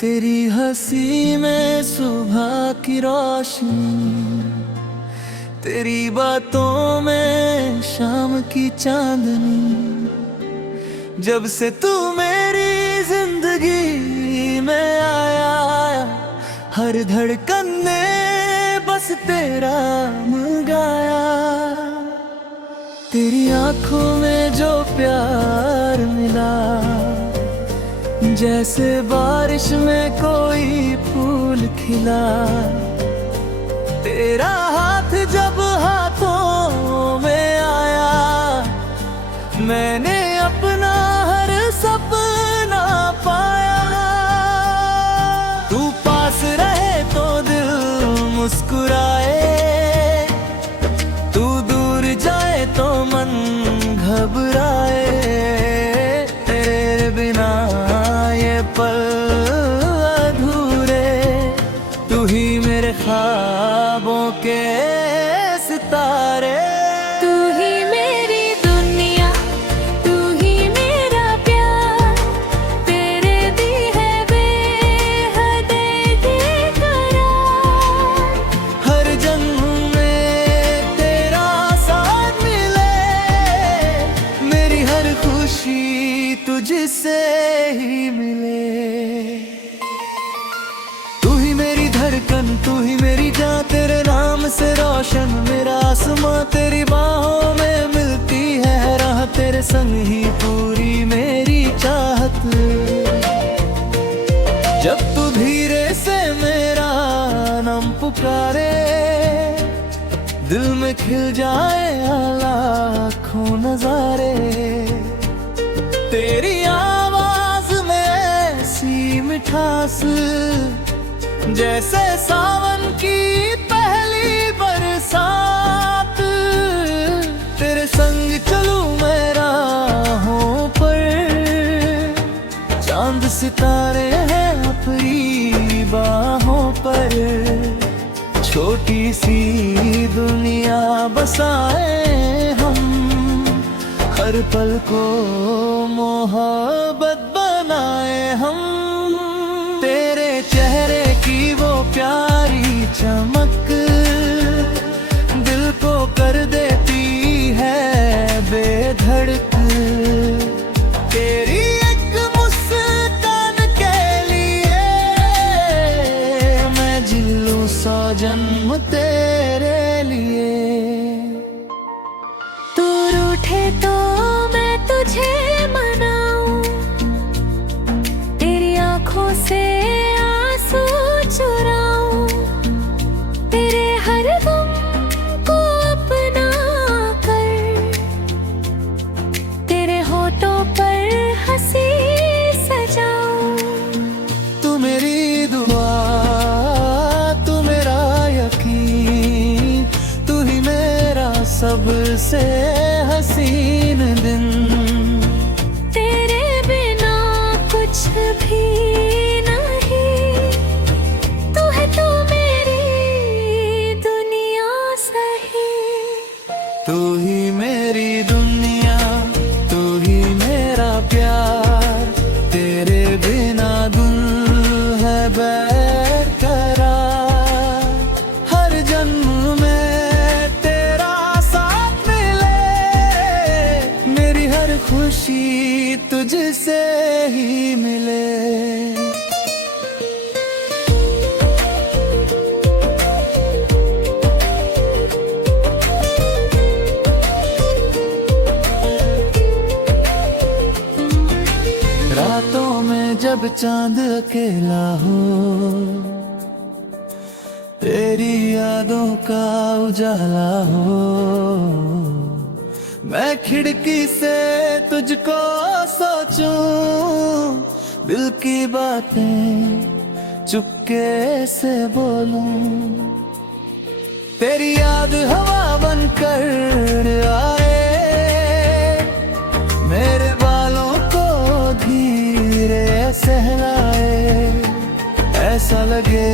तेरी हंसी में सुबह की रोशनी, तेरी बातों में शाम की चांदनी। जब से तू मेरी जिंदगी में आया, हर धड़कन ने बस तेरा नाम गाया। तेरी आंखों में जो प्यार मिला, जैसे बारिश में कोई फूल खिला। तेरा हाथ जब हाथों में आया, मैंने अपना हर सपना पाया। तू पास रहे तो दिल मुस्कुराए, तू दूर जाए तो मन घबराए। तेरे बिना ये पल अधूरे, तू ही मेरे ख्वाबों के सितारे। तू ही मेरी दुनिया, तू ही मेरा प्यार, तेरे दी है बेहद करार। हर जन्म में तेरा साथ मिले, मेरी हर खुशी तुझसे ही मिले। तू ही मेरी धड़कन, तू ही मेरी जान, तेरे नाम से रोशन मेरा आसमां। तेरी बाहों में मिलती है राह, तेरे संग ही पूरी मेरी चाहत। जब तू धीरे से मेरा नाम पुकारे, दिल में खिल जाए लाखों नजारे। तेरी आवाज में ऐसी मिठास, जैसे सावन की पहली बरसात। तेरे संग चलूं मैं राहों पर, चांद सितारे हैं अपनी बाहों पर। छोटी सी दुनिया बसाए हम, हर पल को मोहब्बत बनाए हम। तेरे चेहरे की वो प्यारी चमक, दिल को कर देती है बेधड़क। तेरी एक मुस्कान के लिए मैं जी लूं 100 जन्म तेरे लिए। तू रूठे तो मैं तुझे मनाऊं, तेरी आंखों से आंसू चुराऊं। तेरे हर गम को अपना कर, तेरे होठों पर हंसी सजाऊं। तू मेरी दुआ, तू मेरा यकीन, तू ही मेरा सबसे हसीन दिन। तेरे बिना कुछ भी नहीं, तू है तो मेरी दुनिया सही। तू ही मेरी दुनिया, तू ही मेरा प्यार, तेरे बिना दिल है बेकरार। हर जन्म में तेरा साथ मिले, मेरी हर खुशी तुझसे ही मिले। रातों में जब चांद अकेला हो, तेरी यादों का उजाला हो। मैं खिड़की से तुझको सोचूं, दिल की बातें चुपके से बोलूं। तेरी याद हवा बनकर आए, मेरे बालों को धीरे सहलाए। ऐसा लगे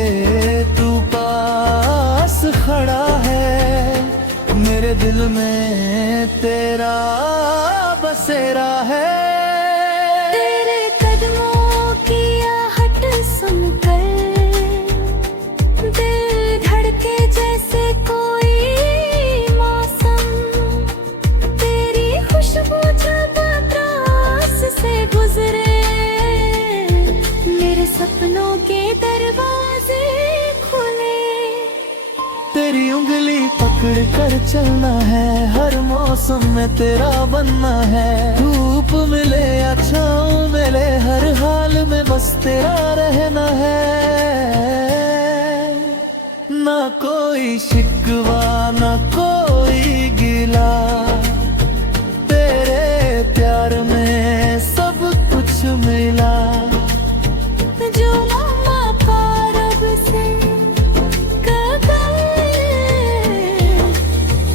तू पास खड़ा है, मेरे दिल में तेरा बसेरा है। तेरे कदमों की आहट सुन मेरी उंगली पकड़ कर चलना है, हर मौसम में तेरा बनना है। धूप मिले या छाँव मिले, हर हाल में बस तेरा रहना है। ना कोई शिकवा ना कोई गिला, तेरे प्यार में सब कुछ मिला। जो मम्मा का रब से कदम,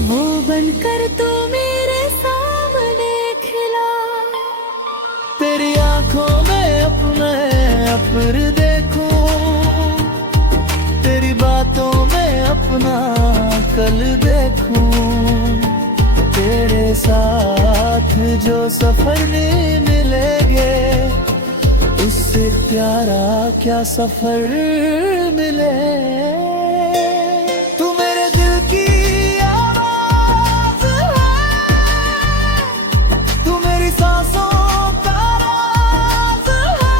वो बनकर तू मेरे सामने खिला। तेरी आंखों में अपने अपर देखूं, तेरी बातों में अपना कल देखूं। तेरे साथ जो सफर नहीं मिलेंगे, उससे प्यारा क्या सफर मिले। तू मेरे दिल की आवाज़ है, तू मेरी सांसों का राज है।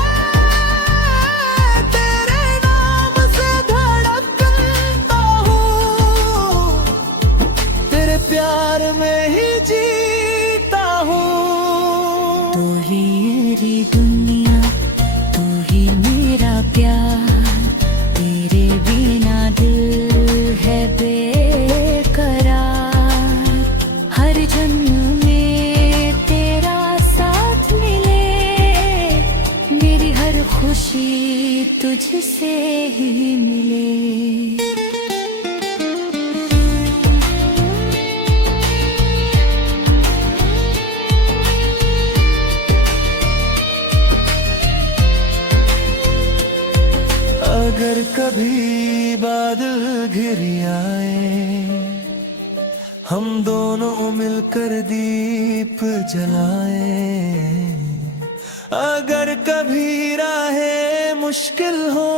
तेरे नाम से धड़कता हूँ, तेरे प्यार में ही जीता हूँ। तू ही मेरी दुनिया, तू ही मेरा प्यार, तेरे बिना दिल है बेकरार। हर जन्म में तेरा साथ मिले, मेरी हर खुशी तुझसे ही मिले। अगर कभी बादल घिर आए, हम दोनों मिलकर दीप जलाए। अगर कभी राहें मुश्किल हो,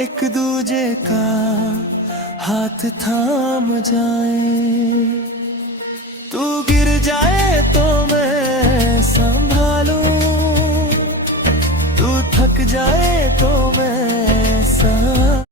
एक दूजे का हाथ थाम जाए। तू गिर जाए तो मैं संभालूं, तू थक जाए तो मैं